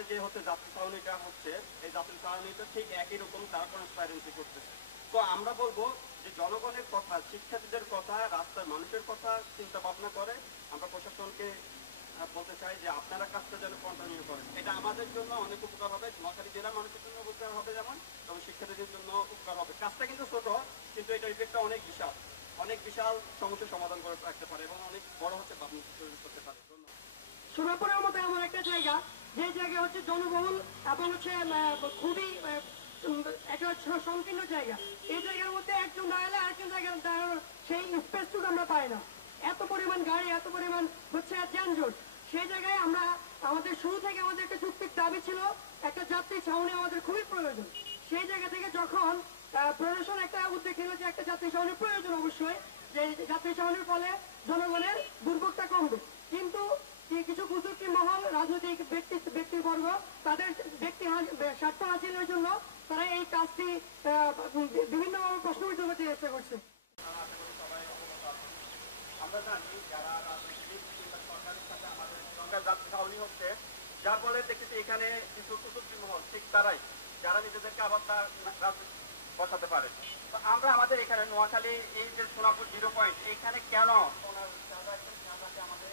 আমাদের যে হচ্ছে যাত্রী ছাউনিটা হচ্ছে, এই যাত্রী ছাউনিতে ঠিক একই রকম তারা ট্রান্সপারেন্সি করতেছে। তো আমরা বলবো যে জনগণের কথা, শিক্ষার্থীদের কথা, রাস্তার মানুষের কথা চিন্তা ভাবনা করে আমরা প্রশাসনকে বলতে চাই যে আপনারা কাজটা যেন কন্টিনিউ করেন। এটা আমাদের জন্য অনেক উপকার হবে, নোয়াখালী জেলার মানুষের জন্য উপকার হবে যেমন, এবং শিক্ষার্থীদের জন্য উপকার হবে। কাজটা কিন্তু ছোট, কিন্তু এটার ইফেক্টটা অনেক বিশাল, অনেক বিশাল সমস্যার সমাধান করে রাখতে পারে এবং অনেক বড় হচ্ছে ভাবনা তৈরি করতে পারে। ধন্যবাদ। সোনাপুরের মতো এমন একটা জায়গা, যে জায়গা হচ্ছে জনবহুল এবং হচ্ছে খুবই একটা সংকীর্ণ জায়গা। এই জায়গার মধ্যে একজন দাঁড়ালে আরেকজন জায়গায় দাঁড়ানোর সেই স্পেসটুকু আমরা পাই না। এত পরিমাণ গাড়ি, এত পরিমাণ হচ্ছে যানজট। সেই জায়গায় আমরা আমাদের শুরু থেকে আমাদের একটা যৌক্তিক দাবি ছিল, একটা যাত্রী ছাউনি আমাদের খুবই প্রয়োজন। সেই জায়গা থেকে যখন প্রশাসন একটা উদ্যোগ নিল যে একটা যাত্রী ছাউনির প্রয়োজন, অবশ্যই যে যাত্রী ছাউনির ফলে জনগণের দুর্ভোগটা কমবে, কিন্তু কিছু কুচুক্তি মহল, রাজনৈতিক ব্যক্তিবর্গ তাদের ব্যক্তি স্বার্থ হাসিলের জন্য তারা এই কাজটি বিভিন্নভাবে প্রশ্নবিদ্ধ করতে চেষ্টা করছে। আমরা জানি যারা রাজনৈতিক কিংবা সরকারের সাথে আমাদের সরকার যাত্রী ছাউনি হচ্ছে, যার ফলে দেখতেছি এখানে কিছু কুচুক্তি মহল ঠিক তারাই যারা নিজেদেরকে আবার তার বসাতে পারে। তো আমরা আমাদের এখানে নোয়াখালী এই যে সোনাপুর 0 পয়েন্ট, এখানে কেন আমাদের